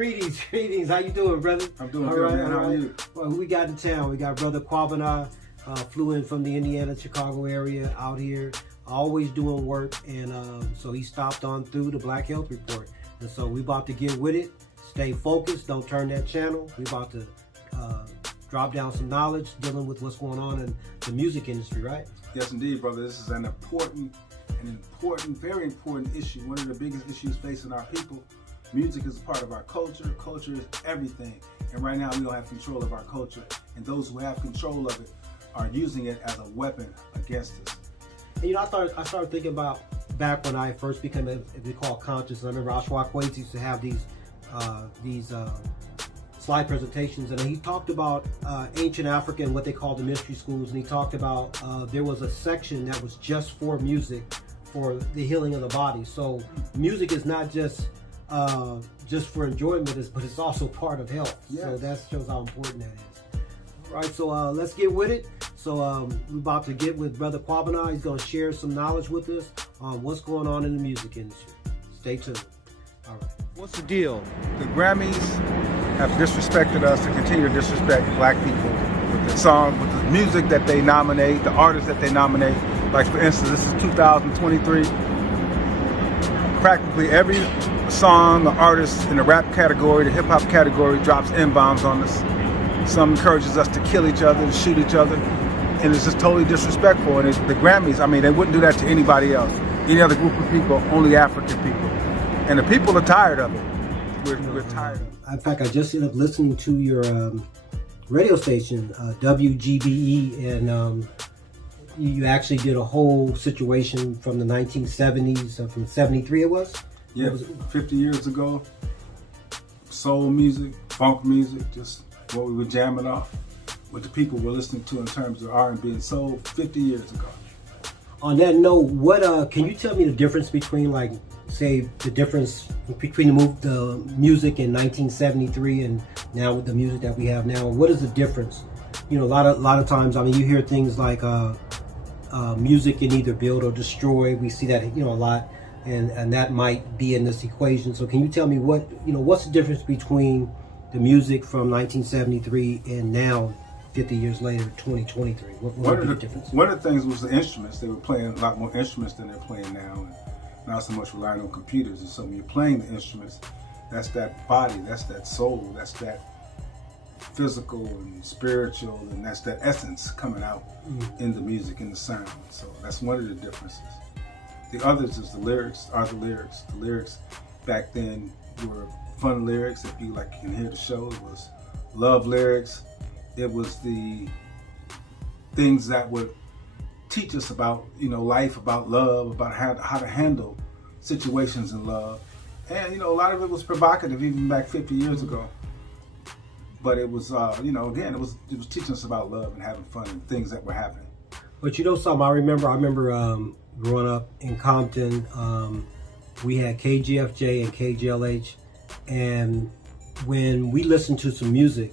Greetings. How you doing, brother? I'm doing good, man. How are you? Well, who we got in town? We got brother Kwabena, flew in from the Indiana, Chicago area out here, always doing work, and so he stopped on through the Black Health Report. And so we about to get with it. Stay focused. Don't turn that channel. We about to drop down some knowledge dealing with what's going on in the music industry, right? Yes, indeed, brother. This is an important, very important issue. One of the biggest issues facing our people. Music is a part of our culture. Culture is everything. And right now we don't have control of our culture. And those who have control of it are using it as a weapon against us. And, you know, I started thinking about back when I first became what we call conscious. I remember Ashwa Kwabena used to have these slide presentations, and he talked about ancient Africa and what they called the mystery schools. And he talked about there was a section that was just for music, for the healing of the body. So music is not just for enjoyment, but it's also part of health. Yes. So that shows how important that is. All right, so let's get with it. So we're about to get with Brother Kwabena. He's going to share some knowledge with us on what's going on in the music industry. Stay tuned. All right. What's the deal? The Grammys have disrespected us and continue to disrespect black people with the song, with the music that they nominate, the artists that they nominate. Like, for instance, this is 2023. Practically every song or artist in the rap category, the hip-hop category, drops N-bombs on us. Some encourages us to kill each other, to shoot each other, and it's just totally disrespectful. And the Grammys, I mean, they wouldn't do that to anybody else, any other group of people, only African people. And the people are tired of it. We're tired of it. In fact, I just ended up listening to your radio station, WGBE, and you actually did a whole situation from the 1970s, from 73 it was? Yeah, was 50 years ago. Soul music, funk music, just what we were jamming off, what the people were listening to in terms of R&B and soul 50 years ago. On that note, what can you tell me the difference between, like, say, the difference between the music in 1973 and now with the music that we have now? What is the difference? You know, a lot of times, I mean, you hear things like music can either build or destroy. We see that, you know, a lot, and that might be in this equation. So can you tell me what's the difference between the music from 1973 and now, 50 years later, 2023? What would be the difference? One of the things was the instruments. They were playing a lot more instruments than they're playing now, and not so much relying on computers. And so when you're playing the instruments, that's that body, that's that soul, that's that physical and spiritual, and that's that essence coming out in the music, in the sound. So that's one of the differences. The others is the lyrics. The lyrics back then were fun lyrics. If you can hear the show, it was love lyrics. It was the things that would teach us about, life, about love, about how to handle situations in love. And, a lot of it was provocative even back 50 years ago. But it was, again, it was teaching us about love and having fun and things that were happening. But something, I remember growing up in Compton, we had KGFJ and KGLH, and when we listened to some music,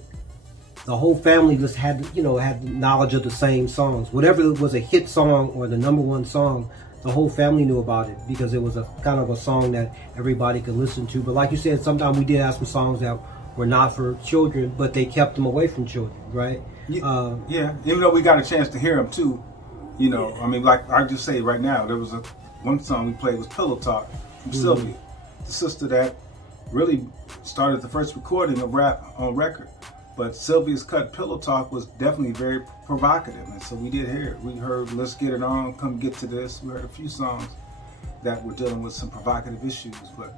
the whole family just had knowledge of the same songs. Whatever was a hit song or the number one song, the whole family knew about it because it was a kind of a song that everybody could listen to. But like you said, sometimes we did have some songs that were not for children, but they kept them away from children, right? Yeah. Even though we got a chance to hear them too, Yeah. I mean, like I just say right now, there was one song we played was "Pillow Talk" from Sylvia, the sister that really started the first recording of rap on record. But Sylvia's cut "Pillow Talk" was definitely very provocative, and so we did hear it. We heard "Let's Get It On," "Come Get to This." We heard a few songs that were dealing with some provocative issues, but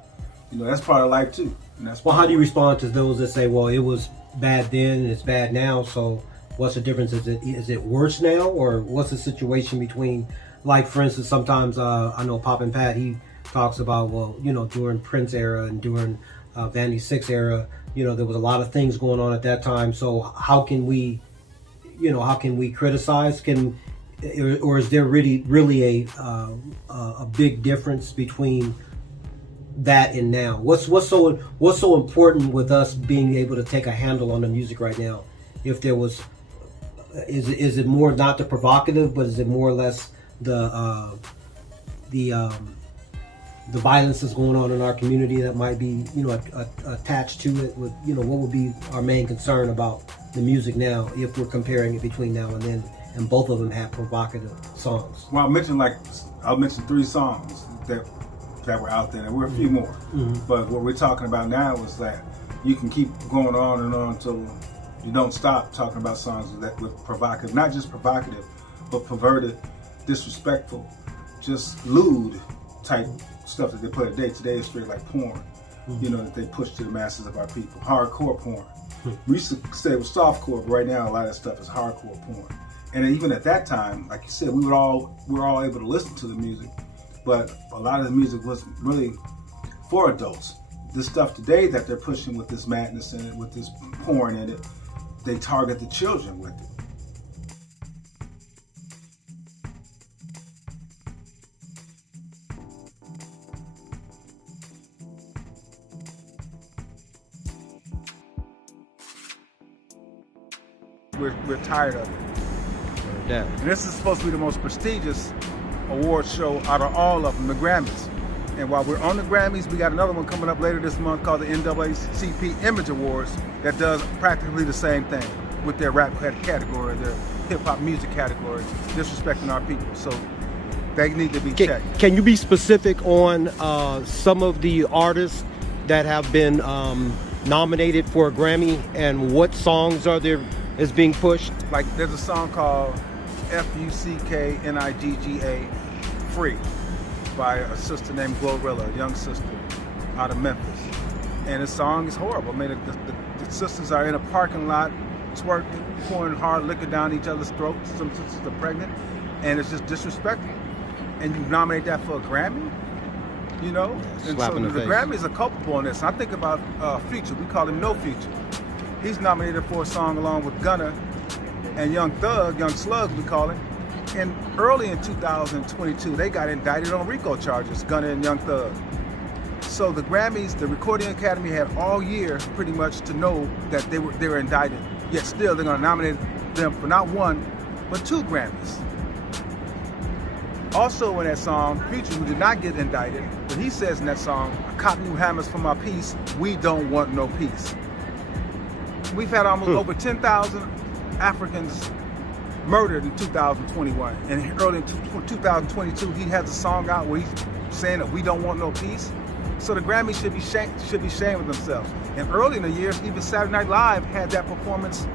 that's part of life too. And that's how do you respond to those that say, "Well, it was bad then and it's bad now"? So what's the difference? Is it worse now, or what's the situation between? Like, for instance, sometimes I know Pop and Pat, he talks about, during Prince era and during Vanity 6 era, there was a lot of things going on at that time. So how can we criticize? Or is there really a big difference between that and now? What's so important with us being able to take a handle on the music right now? If there was, is it more not the provocative, but is it more or less the the violence that's going on in our community that might be, attached to it? With, what would be our main concern about the music now if we're comparing it between now and then, and both of them have provocative songs? Well, I'll mention 3 songs that were out there. There were a few more, but what we're talking about now is that you can keep going on and on until you don't stop talking about songs that with provocative, not just provocative, but perverted, disrespectful, just lewd type stuff that they play today. Today is straight like porn, that they push to the masses of our people. Hardcore porn. We used to say it was softcore, but right now a lot of that stuff is hardcore porn. And even at that time, like you said, we were all able to listen to the music, but a lot of the music was really for adults. This stuff today that they're pushing with this madness in it, with this porn in it, they target the children with it. We're tired of it. Yeah. And this is supposed to be the most prestigious award show out of all of them, the Grammys. And while we're on the Grammys, we got another one coming up later this month called the NAACP Image Awards that does practically the same thing with their rap category, their hip-hop music category, disrespecting our people. So they need to be checked. Can you be specific on some of the artists that have been nominated for a Grammy, and what songs is being pushed? Like there's a song called Fucknigga, Free, by a sister named Glorilla, a young sister out of Memphis. And the song is horrible. I mean, the sisters are in a parking lot, twerking, pouring hard liquor down each other's throats. Some sisters are pregnant, and it's just disrespectful. And you nominate that for a Grammy? And so the Grammys are culpable on this. I think about Future. We call him No Future. He's nominated for a song along with Gunna and Young Thug, Young Slug we call him. And early in 2022, they got indicted on RICO charges, Gunna and Young Thug. So the Grammys, the Recording Academy had all year pretty much to know that they were indicted. Yet still, they're going to nominate them for not 1, but 2 Grammys. Also in that song, Future, who did not get indicted, but he says in that song, "I cop new hammers for my peace, we don't want no peace." We've had almost over 10,000 Africans murdered in 2021, and early in 2022 he has a song out where he's saying that we don't want no peace. So the Grammys should be ashamed of themselves. And early in the year, even Saturday Night Live had that performance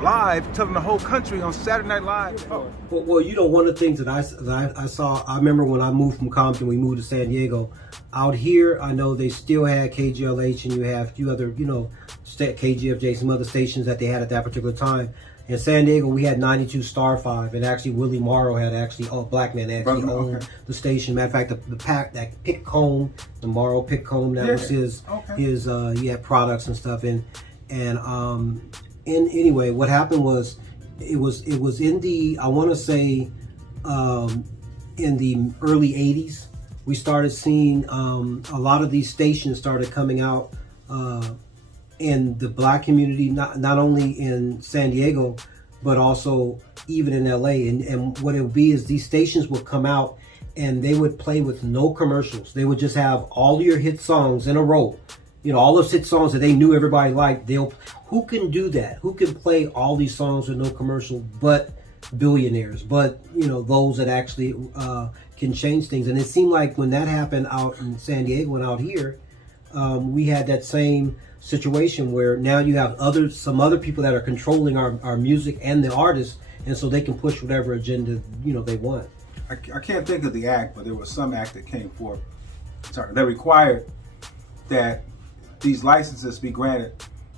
live, telling the whole country on Saturday Night Live. Well, one of the things that I saw, I remember when I moved from Compton, we moved to San Diego. Out here, I know they still had KGLH, and you have a few other, KGFJ, some other stations that they had at that particular time. In San Diego, we had 92 Star 5, and actually Willie Morrow had black man owned the station. Matter of fact, the pack, that Pickcomb, the Morrow Pickcomb, that was his, he had products and stuff. And anyway, what happened was, it was in the, I want to say, in the early 80s, we started seeing a lot of these stations started coming out in the black community, not only in San Diego, but also even in LA. And what it would be is these stations would come out and they would play with no commercials. They would just have all your hit songs in a row. All those hit songs that they knew everybody liked. Who can do that? Who can play all these songs with no commercial but billionaires, but those that actually can change things. And it seemed like when that happened out in San Diego and out here, we had that same situation where now you have some other people that are controlling our music and the artists, and so they can push whatever agenda they want. I can't think of the act, but there was some act that came forth that required that these licenses be granted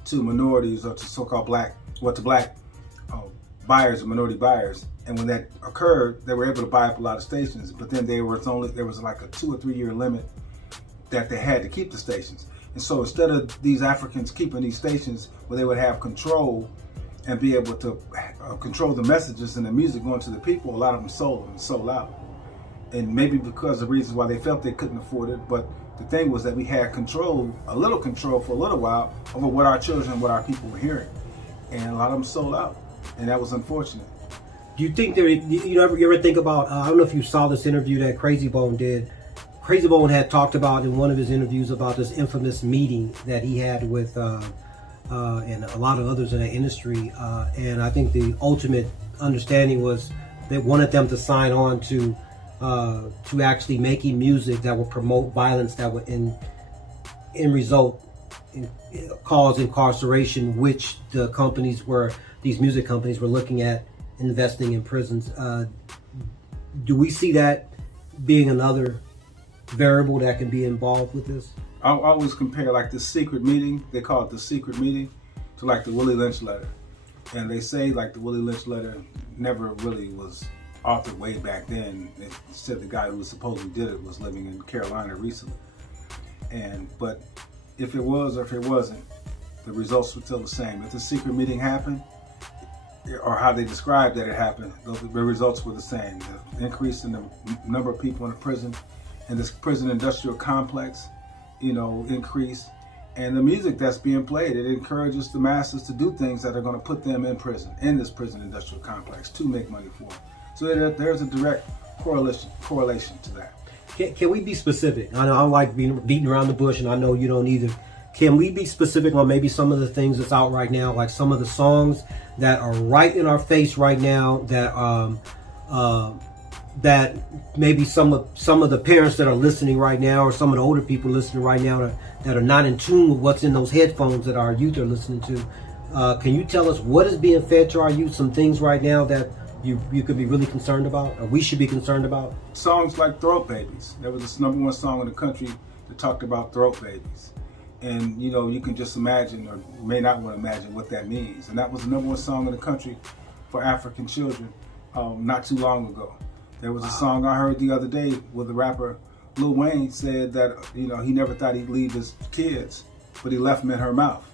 to minorities or to so-called black buyers or minority buyers. And when that occurred, they were able to buy up a lot of stations, but then there was like a 2 or 3 year limit that they had to keep the stations. And so instead of these Africans keeping these stations where they would have control and be able to control the messages and the music going to the people, a lot of them sold out. And maybe because of reasons why they felt they couldn't afford it, but the thing was that we had a little control for a little while over what our children, what our people were hearing. And a lot of them sold out, and that was unfortunate. Do you think you ever think about, I don't know if you saw this interview that Crazy Bone did Crazy Bone had talked about in one of his interviews about this infamous meeting that he had with and a lot of others in the industry, and I think the ultimate understanding was they wanted them to sign on to actually making music that would promote violence that would in result in cause incarceration, which these music companies were looking at investing in prisons. Do we see that being another variable that can be involved with this? I always compare like the secret meeting, they call it the secret meeting, to like the Willie Lynch letter. And they say like the Willie Lynch letter never really was authored way back then. They said the guy who supposedly did it was living in Carolina recently. But if it was or if it wasn't, the results were still the same. If the secret meeting happened, or how they described that it happened, the results were the same. The increase in the number of people in the prison, and this prison industrial complex, increase, and the music that's being played, it encourages the masses to do things that are going to put them in prison, in this prison industrial complex, to make money for them. So there's a direct correlation to that. Can we be specific? I know I like beating around the bush, and I know you don't either. Can we be specific on maybe some of the things that's out right now, like some of the songs that are right in our face right now, that maybe some of the parents that are listening right now, or some of the older people listening right now that are not in tune with what's in those headphones that our youth are listening to? Can you tell us what is being fed to our youth? Some things right now that you could be really concerned about, or we should be concerned about? Songs like Throat Babies. There was this #1 song in the country that talked about throat babies. And you can just imagine, or may not want to imagine, what that means. And that was the #1 song in the country for African children not too long ago. There was a song I heard the other day where the rapper Lil Wayne said that he never thought he'd leave his kids, but he left them in her mouth.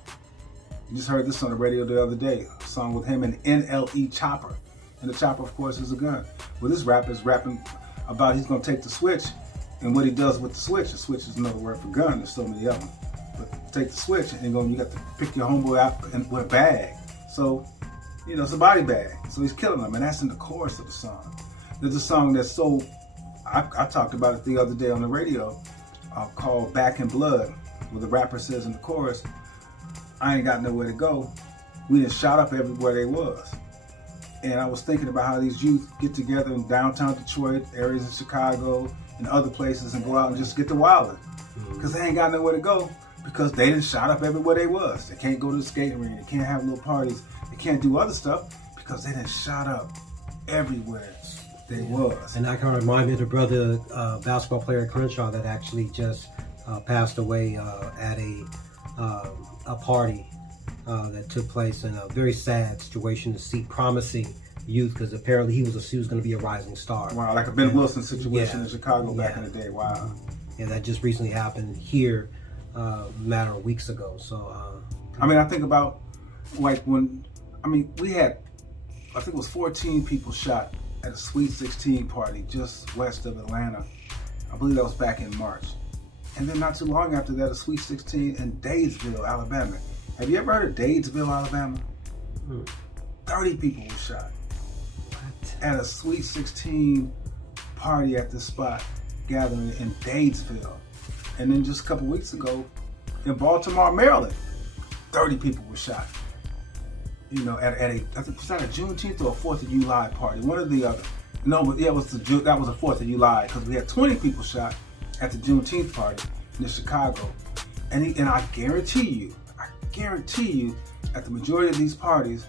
You just heard this on the radio the other day, a song with him and NLE Chopper. And the chopper, of course, is a gun. Well, this rapper is rapping about he's going to take the switch, and what he does with the switch is another word for gun. There's so many of them. But take the switch, and you got to pick your homeboy out with a bag. So, it's a body bag. So he's killing them, and that's in the chorus of the song. There's a song that's I talked about it the other day on the radio, called Back in Blood, where the rapper says in the chorus, I ain't got nowhere to go. We done shot up everywhere they was. And I was thinking about how these youth get together in downtown Detroit, areas in Chicago, and other places, and go out and just get to wilding. Because they ain't got nowhere to go, because they done shot up everywhere they was. They can't go to the skating rink, they can't have little parties, they can't do other stuff, because they done shot up everywhere they was. And that kind of remind me of the brother basketball player Crenshaw that actually just passed away at a party that took place in a very sad situation to see promising youth, because apparently he was going to be a rising star. Wow, like a Ben Wilson situation in Chicago back in the day. Wow. Yeah, that just recently happened here a matter of weeks ago. So I think about like we had, I think it was 14 people shot at a Sweet 16 party just west of Atlanta. I believe that was back in March. And then not too long after that, a Sweet 16 in Dayesville, Alabama. Have you ever heard of Dayesville, Alabama? 30 people were shot at a Sweet 16 party at this spot gathering in Dayesville. And then just a couple weeks ago in Baltimore, Maryland, 30 people were shot. At a, I think, was that a Juneteenth or a 4th of July party? One or the other. No, but yeah, that was a 4th of July, because we had 20 people shot at the Juneteenth party in Chicago. And I guarantee you, at the majority of these parties,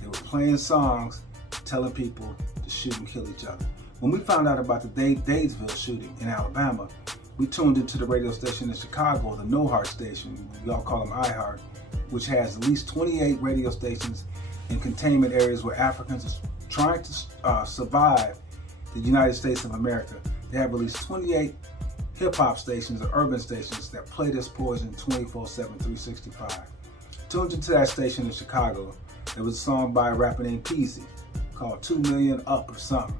they were playing songs telling people to shoot and kill each other. When we found out about the Dayesville shooting in Alabama, we tuned into the radio station in Chicago, the No Heart station, y'all call them iHeart, which has at least 28 radio stations in containment areas where Africans are trying to survive the United States of America. They have at least 28 hip-hop stations or urban stations that play this poison 24/7, 365. Tuned into that station in Chicago, there was a song by a rapper named Peasy called 2 Million Up or something.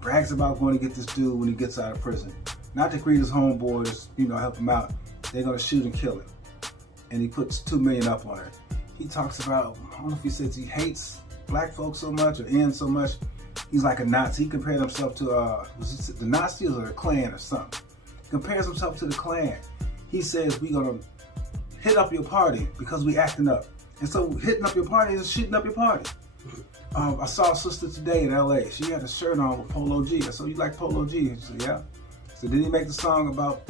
Brags about going to get this dude when he gets out of prison. Not to greet his homeboys, help him out. They're going to shoot and kill him. And he puts 2 million up on it. He talks about, I don't know if he says he hates black folks so much or N so much. He's like a Nazi. He compared himself to, was it the Nazis or the Klan or something. compares himself to the Klan. He says we're gonna hit up your party because we acting up. And so hitting up your party is shooting up your party. I saw a sister today in LA. She had a shirt on with Polo G. I said, you like Polo G? She said, yeah. So did he make the song about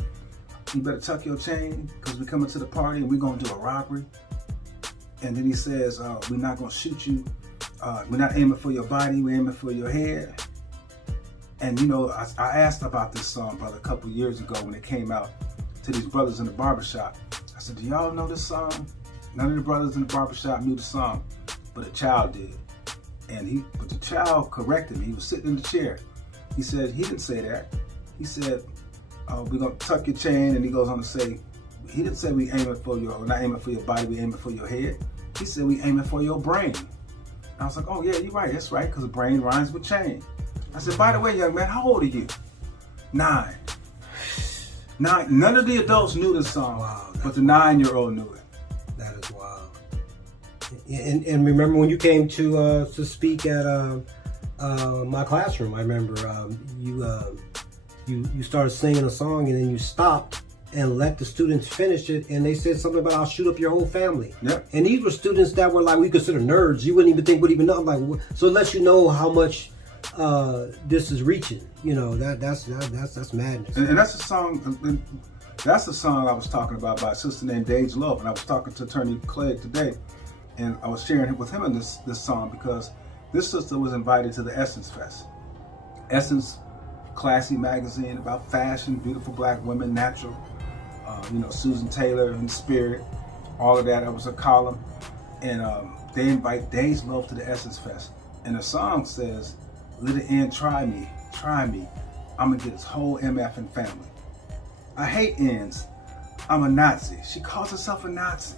you better tuck your chain because we're coming to the party and we're gonna do a robbery? And then he says, we're not gonna shoot you. We're not aiming for your body, we're aiming for your head. And you know, I asked about this song, brother, a couple years ago when it came out to these brothers in the barbershop. I said, do y'all know this song? None of the brothers in the barbershop knew the song, but a child did. But the child corrected me. He was sitting in the chair. He said, he didn't say that. He said, we're gonna tuck your chain, and he goes on to say, he didn't say we aiming for your, we're not aiming for your body, we aiming for your head. He said we aiming for your brain. And I was like, oh yeah, you're right, that's right, because the brain rhymes with chain. I said, by the way, young man, how old are you? 9. None of the adults knew this song, wow, but the 9-year-old knew it. That is wild. And remember when you came to speak at my classroom? I remember you started singing a song and then you stopped and let the students finish it, and they said something about I'll shoot up your whole family. Yep. And these were students that were like we consider nerds. You wouldn't even think would even know. I'm like, so it lets you know how much this is reaching. You know, that's madness. And that's a song. That's the song I was talking about by a sister named Dage Love, and I was talking to Attorney Clegg today, and I was sharing with him in this song because this sister was invited to the Essence Fest. Essence, classy magazine about fashion, beautiful black women, natural. You know, Susan Taylor and Spirit, all of that. That was a column, and they invite Dage Love to the Essence Fest, and the song says, "Let it end, try me. I'm gonna get his whole MFing family. I hate ends. I'm a Nazi." She calls herself a Nazi.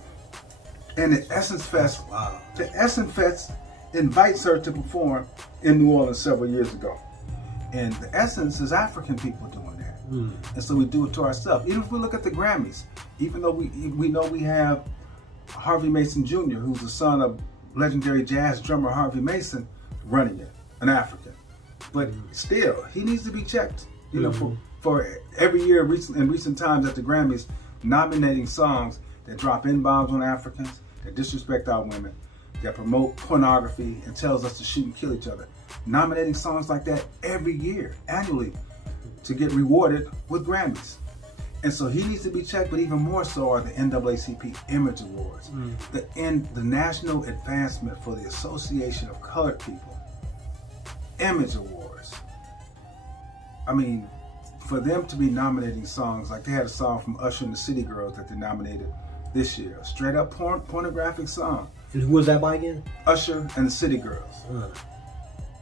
And the Essence Fest, wow. The Essence Fest invites her to perform in New Orleans several years ago. And the Essence is African people doing that. And so we do it to ourselves. Even if we look at the Grammys, even though we know we have Harvey Mason Jr., who's the son of legendary jazz drummer Harvey Mason, running it, an African. But still, he needs to be checked. You know, for every year in recent times at the Grammys, nominating songs that drop N-bombs on Africans, that disrespect our women, that promote pornography and tells us to shoot and kill each other. Nominating songs like that every year, annually, to get rewarded with Grammys. And so he needs to be checked, but even more so are the NAACP Image Awards, the National Advancement for the Association of Colored People Image Awards. I mean, for them to be nominating songs, like they had a song from Usher and the City Girls that they nominated this year, a straight up pornographic song. And who was that by again? Usher and the City Girls.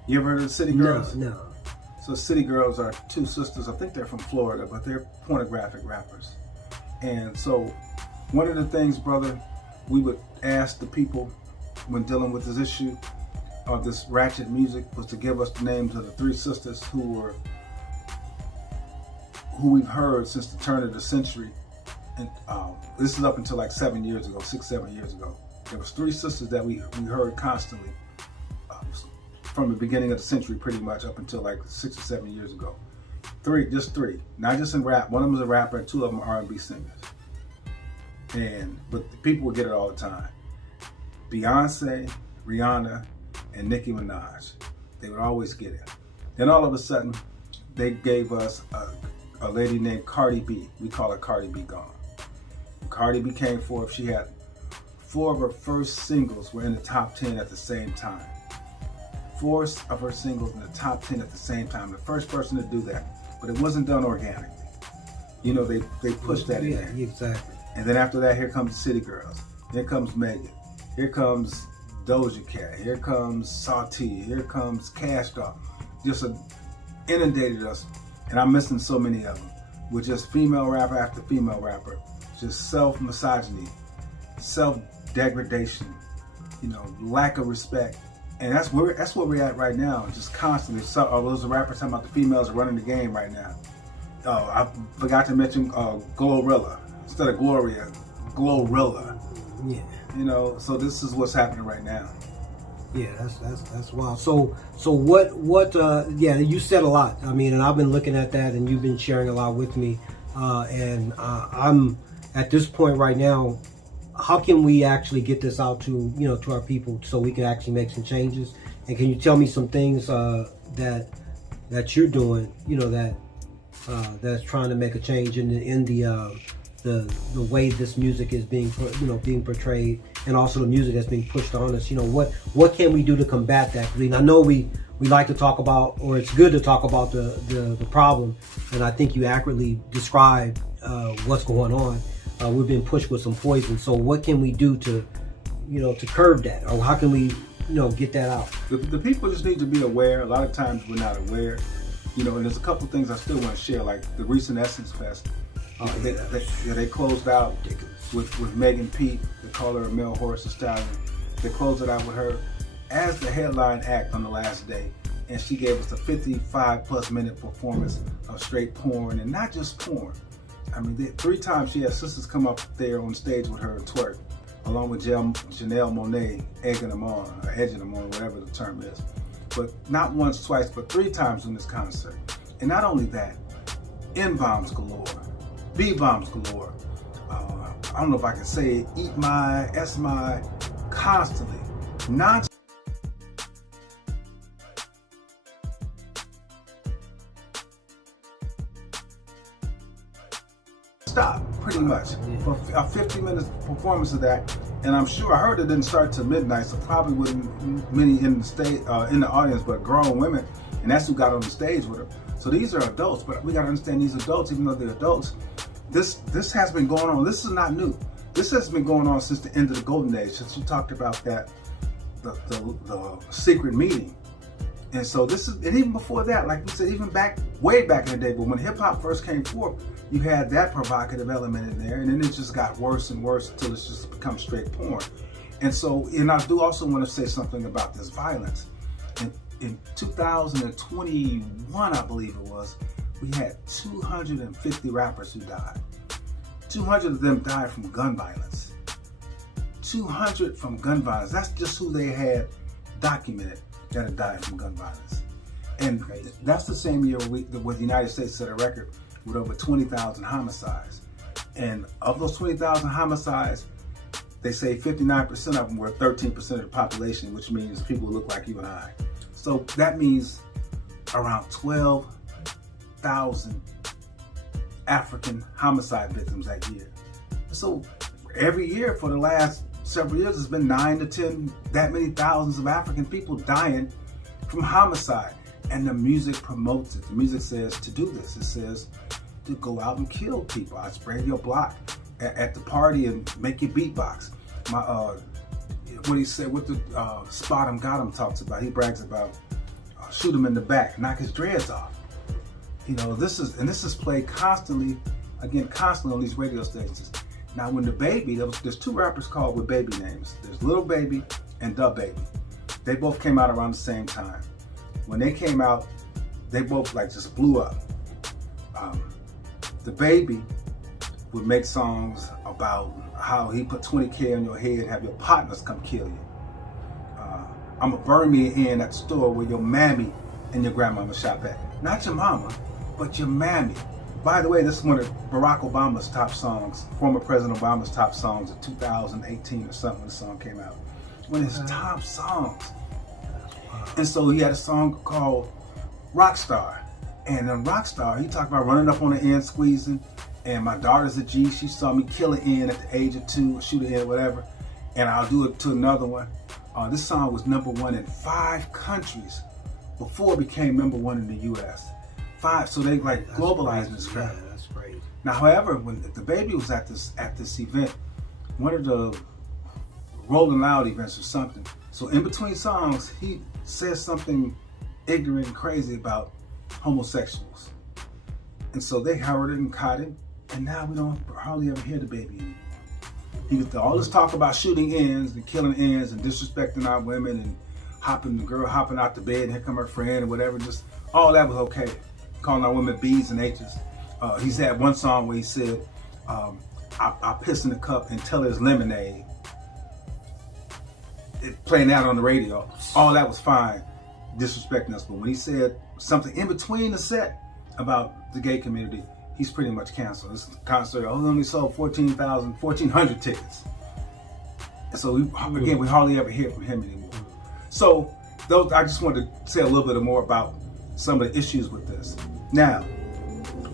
You ever heard of the City Girls? No. So City Girls are 2 sisters. I think they're from Florida, but they're pornographic rappers. And so one of the things, brother, we would ask the people when dealing with this issue of this ratchet music was to give us the names of the 3 sisters who we've heard since the turn of the century. And this is up until like 7 years ago, 6-7 years ago. There was 3 sisters that we heard constantly from the beginning of the century, pretty much up until like 6 or 7 years ago. 3, just 3, not just in rap. One of them is a rapper, and 2 of them are R&B singers. But the people would get it all the time. Beyonce, Rihanna, and Nicki Minaj. They would always get it. Then all of a sudden, they gave us a lady named Cardi B. We call her Cardi B Gone. Cardi B came forth. She had 4 of her first singles were in the top 10 at the same time. 4 of her singles in the top 10 at the same time. The first person to do that. But it wasn't done organically. You know, they pushed that in there. Exactly. And then after that, here comes the City Girls. Here comes Megan. Here comes Doja Cat. Here comes Salty. Here comes Cash Doll. Just inundated us. And I'm missing so many of them. With just female rapper after female rapper. Just self-misogyny. Self-degradation. You know, lack of respect. And that's where we're at right now. Just constantly. Those are rappers talking about the females are running the game right now. I forgot to mention Glorilla. Instead of Gloria, Glorilla. Yeah. You know, so this is what's happening right now. Yeah, that's wild. So what? Yeah, you said a lot. I mean, and I've been looking at that, and you've been sharing a lot with me. and I'm at this point right now. How can we actually get this out to to our people so we can actually make some changes? And can you tell me some things that you're doing, that's trying to make a change in the way this music is being being portrayed, and also the music that's being pushed on us? What can we do to combat that? I mean, I know we like to talk about, or it's good to talk about the problem, and I think you accurately described what's going on. We've been pushed with some poison. So what can we do to curb that, or how can we get that out? The people just need to be aware. A lot of times we're not aware, and there's a couple things I still want to share, like the recent Essence Fest. They closed out with Megan Pete. They call her a male horse, a stallion. They closed it out with her as the headline act on the last day, and she gave us a 55+ minute performance of straight porn, and not just porn. I mean, 3 times she had sisters come up there on stage with her and twerk, along with Janelle Monáe egging them on, or edging them on, whatever the term is. But not once, twice, but 3 times in this concert. And not only that, N-bombs galore, B-bombs galore. I don't know if I can say it, eat my, S my, constantly. Stop, pretty much, for a 50-minute performance of that. And I'm sure, I heard it didn't start till midnight, so probably wasn't many in the audience, but grown women, and that's who got on the stage with her. So these are adults, but we got to understand these adults, even though they're adults, this has been going on. This is not new. This has been going on since the end of the golden age, since we talked about that, the secret meeting. And so this is, and even before that, like we said, even way back in the day, but when hip hop first came forth, you had that provocative element in there, and then it just got worse and worse until it's just become straight porn. And so, and I do also want to say something about this violence. In 2021, I believe it was, we had 250 rappers who died. 200 of them died from gun violence. 200 from gun violence. That's just who they had documented that had died from gun violence. And that's the same year the United States set a record with over 20,000 homicides. And of those 20,000 homicides, they say 59% of them were 13% of the population, which means people who look like you and I. So that means around 12,000 African homicide victims that year. So every year for the last several years, it's been 9 to 10, that many thousands of African people dying from homicide. And the music promotes it. The music says to do this. It says to go out and kill people. I spray your block at the party and make you beatbox. What he said, what the Spot 'em Got 'em talks about, he brags about shoot him in the back, knock his dreads off. This is played constantly on these radio stations. Now, when the Baby, there's 2 rappers called with baby names. There's Lil Baby and Da Baby. They both came out around the same time. When they came out, they both just blew up. The Baby would make songs about how he put 20K on your head, have your partners come kill you. I'ma burn me in at the store where your mammy and your grandmama shop at. Not your mama, but your mammy. By the way, this is one of Barack Obama's top songs, former President Obama's top songs of 2018 or something when the song came out. One of his top songs. And so he had a song called Rockstar. And in Rockstar, he talked about running up on the end, squeezing, and my daughter's a G, she saw me kill an N at the age of 2, shoot an N, whatever, and I'll do it to another one. This song was #1 in 5 countries before it became #1 in the US. 5, so they globalizing this crap. Yeah, that's great. Now, however, when the Baby was at this event, one of the Rolling Loud events or something, so in between songs, he says something ignorant and crazy about homosexuals. And so they heard it and caught it, and now we don't hardly ever hear the Baby anymore. He was all this talk about shooting ends and killing ends and disrespecting our women and the girl hopping out the bed and here come her friend or whatever, just all that was okay. Calling our women B's and H's. He's had one song where he said, I piss in the cup and tell her it's lemonade. Playing that on the radio. All that was fine, disrespecting us. But when he said something in between the set about the gay community, he's pretty much canceled. This concert only sold 1,400 tickets. And so we hardly ever hear from him anymore. So I just wanted to say a little bit more about some of the issues with this. Now,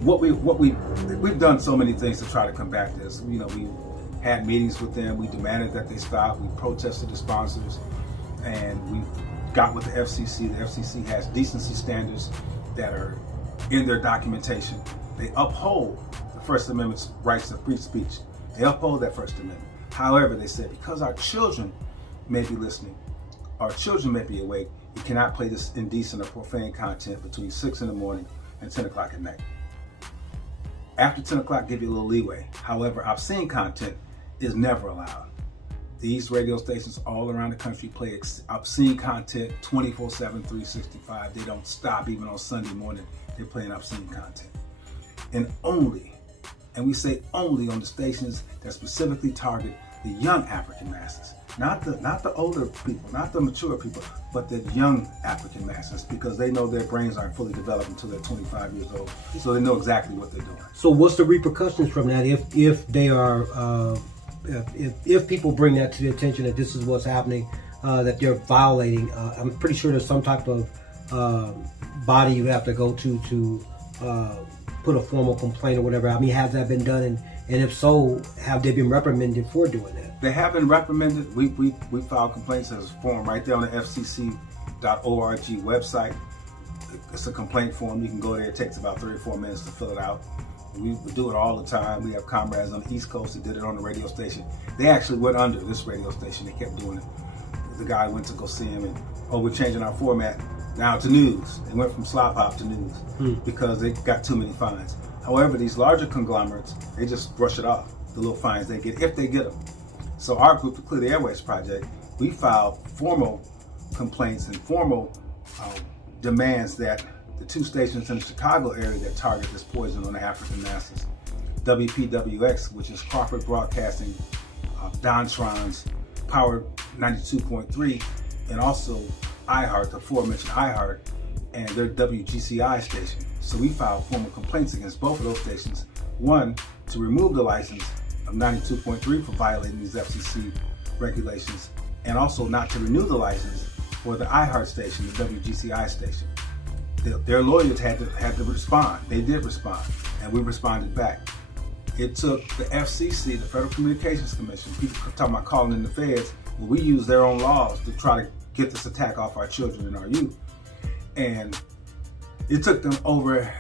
we've done so many things to try to combat this. We had meetings with them. We demanded that they stop. We protested the sponsors, and we got with the FCC. The FCC has decency standards that are in their documentation. They uphold the First Amendment's rights of free speech. They uphold that First Amendment. However, they said because our children may be listening, our children may be awake, you cannot play this indecent or profane content between 6 in the morning and 10 o'clock at night. After 10 o'clock, give you a little leeway. However, obscene content is never allowed. These radio stations all around the country play obscene content 24/7, 365. They don't stop even on Sunday morning. They're playing obscene content. And we say only on the stations that specifically target the young African masses. Not the older people, not the mature people, but the young African masses, because they know their brains aren't fully developed until they're 25 years old. So they know exactly what they're doing. So what's the repercussions from that if they are if people bring that to the attention that this is what's happening, that they're violating? I'm pretty sure there's some type of body you have to go to put a formal complaint or whatever. I mean, has that been done? And if so, have they been reprimanded for doing that? They have been reprimanded. We filed complaints as a form right there on the FCC.org website. It's a complaint form. You can go there. It takes about 3 or 4 minutes to fill it out. We do it all the time. We have comrades on the East Coast that did it on the radio station. They actually went under this radio station. They kept doing it. The guy went to go see him and, we're changing our format now to news. They went from slop hop to news because they got too many fines. However, these larger conglomerates, they just brush it off, the little fines they get, if they get them. So our group, the Clear the Airways Project, we filed formal complaints and formal demands that the 2 stations in the Chicago area that target this poison on the African masses, WPWX, which is Crawford Broadcasting, Dontron's Power 92.3, and also iHeart, the aforementioned iHeart, and their WGCI station. So we filed formal complaints against both of those stations. One, to remove the license of 92.3 for violating these FCC regulations, and also not to renew the license for the iHeart station, the WGCI station. Their lawyers had to respond. They did respond, and we responded back. It took the FCC, the Federal Communications Commission, people talking about calling in the feds, well, we use their own laws to try to get this attack off our children and our youth. And it took them over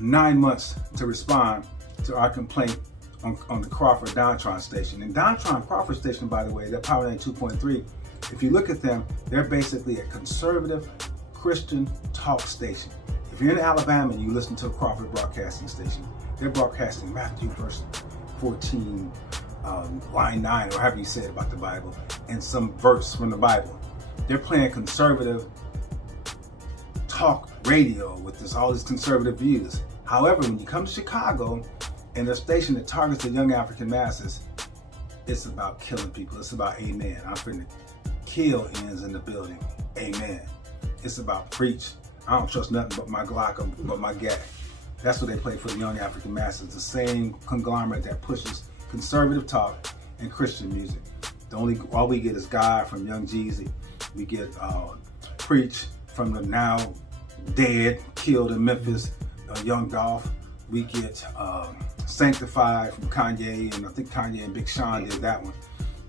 9 months to respond to our complaint on the Crawford Dontron station. And Dontron Crawford station, by the way, that Power 92.3, if you look at them, they're basically a conservative Christian talk station. If you're in Alabama and you listen to a Crawford broadcasting station, they're broadcasting Matthew verse 14, line 9, or however you say it about the Bible, and some verse from the Bible. They're playing conservative talk radio with all these conservative views. However, when you come to Chicago and their station that targets the young African masses, it's about killing people. It's about amen. I'm finna kill ends in the building. Amen. It's about preach. I don't trust nothing but my Glock or but my gag. That's what they play for the young African masses. The same conglomerate that pushes conservative talk and Christian music. All we get is God from Young Jeezy. We get Preach from the now dead, killed in Memphis, Young Dolph. We get Sanctified from Kanye, and I think Kanye and Big Sean did that one.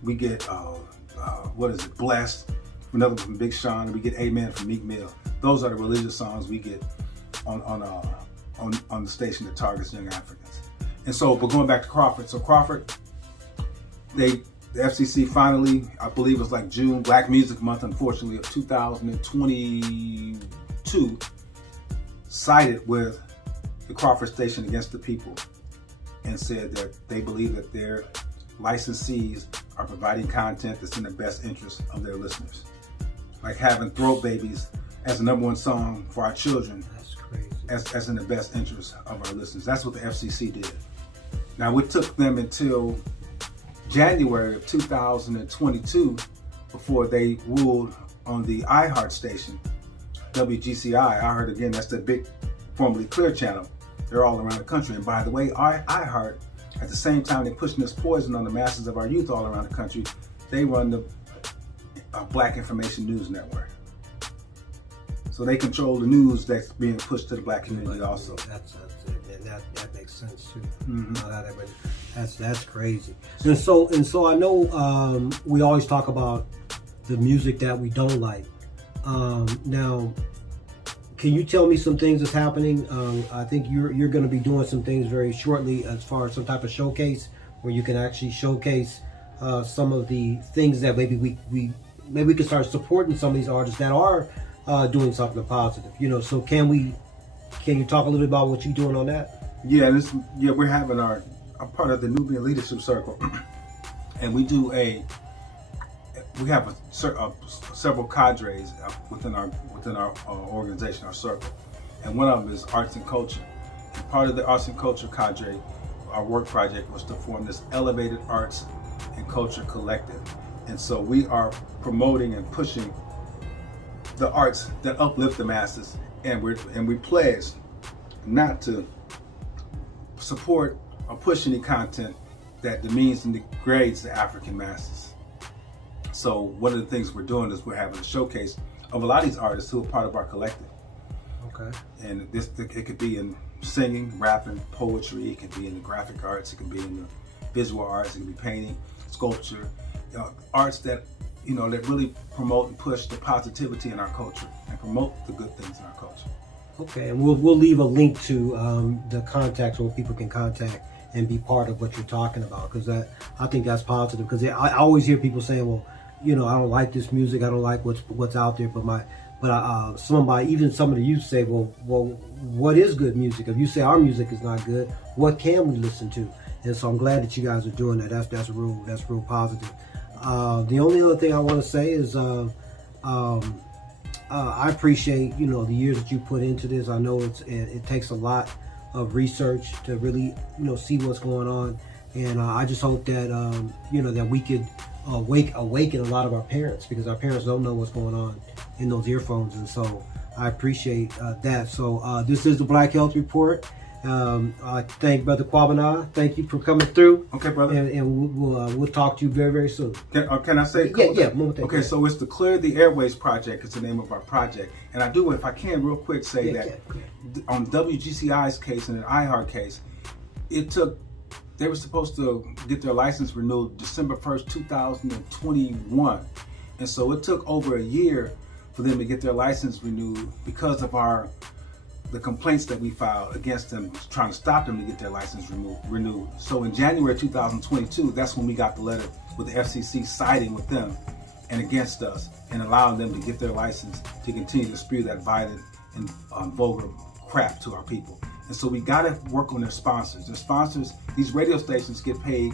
We get Blessed, another one from Big Sean, and we get Amen from Meek Mill. Those are the religious songs we get on the station that targets young Africans. And so, but going back to Crawford, so Crawford, the FCC finally, I believe it was like June, Black Music Month, unfortunately, of 2022, sided with the Crawford station against the people and said that they believe that their licensees are providing content that's in the best interest of their listeners. Like having Throat Babies as the #1 song for our children. That's crazy. As in the best interest of our listeners. That's what the FCC did. Now, it took them until January of 2022 before they ruled on the iHeart station, WGCI. I heard again, that's the big, formerly Clear channel. They're all around the country. And by the way, iHeart, at the same time they're pushing this poison on the masses of our youth all around the country, they run the Black Information News Network. So they control the news that's being pushed to the Black community also. That makes sense too. That's crazy. And so I know we always talk about the music that we don't like. Now, can you tell me some things that's happening? I think you're going to be doing some things very shortly as far as some type of showcase where you can actually showcase some of the things that maybe we can start supporting some of these artists that are doing something positive. So can you talk a little bit about what you're doing on that? Yeah, we're having our part of the Nubian Leadership Circle, and we have several cadres within our organization, our circle, and one of them is arts and culture. And part of the arts and culture cadre, our work project was to form this elevated arts and culture collective, and so we are promoting and pushing the arts that uplift the masses, and we pledge not to support or push any content that demeans and degrades the African masses. So one of the things we're doing is we're having a showcase of a lot of these artists who are part of our collective. Okay. And it could be in singing, rapping, poetry, it could be in the graphic arts, it could be in the visual arts, it could be painting, sculpture, arts that that really promote and push the positivity in our culture and promote the good things in our culture. Okay, and we'll leave a link to the contacts where people can contact and be part of what you're talking about, because I think that's positive. Because I always hear people saying, well, I don't like this music, I don't like what's out there, but some of the youth say, well, what is good music? If you say our music is not good, what can we listen to? And so I'm glad that you guys are doing that. That's real positive. The only other thing I want to say is I appreciate the years that you put into this. I know it takes a lot of research to really see what's going on, and I just hope that that we could awaken a lot of our parents, because our parents don't know what's going on in those earphones, and so I appreciate that. So this is the Black Health Report. I thank Brother Kwabena. Thank you for coming through. Okay, brother. And we'll talk to you very, very soon. Can I say? Yeah. Okay, so it's the Clear the Airways Project. It's the name of our project, and I do, if I can, real quick say that on WGCI's case and an iHeart case, they were supposed to get their license renewed December 1st, 2021, and so it took over a year for them to get their license renewed because of the complaints that we filed against them, trying to stop them to get their license renewed. So in January 2022, that's when we got the letter with the FCC siding with them and against us and allowing them to get their license to continue to spew that violent and vulgar crap to our people. And so we got to work on their sponsors. Their sponsors, these radio stations get paid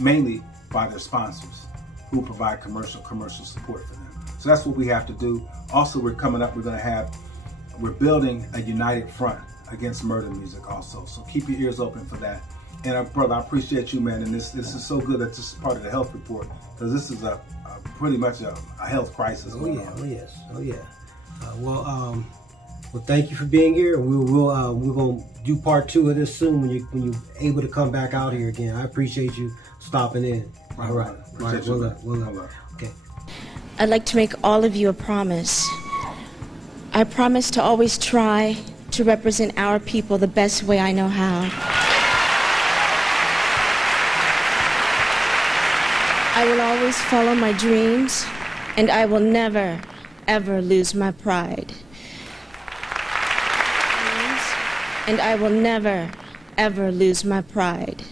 mainly by their sponsors who provide commercial support for them. So that's what we have to do. Also, we're building a united front against murder music also. So keep your ears open for that. And brother, I appreciate you, man. And this is so good that this is part of the health report, because this is pretty much a health crisis. Oh yeah. Well, thank you for being here. We're gonna do part 2 of this soon when you're able to come back out here again. I appreciate you stopping in. All right. Well done. Okay. I'd like to make all of you a promise. I promise to always try to represent our people the best way I know how. I will always follow my dreams, and I will never, ever lose my pride. And I will never, ever lose my pride.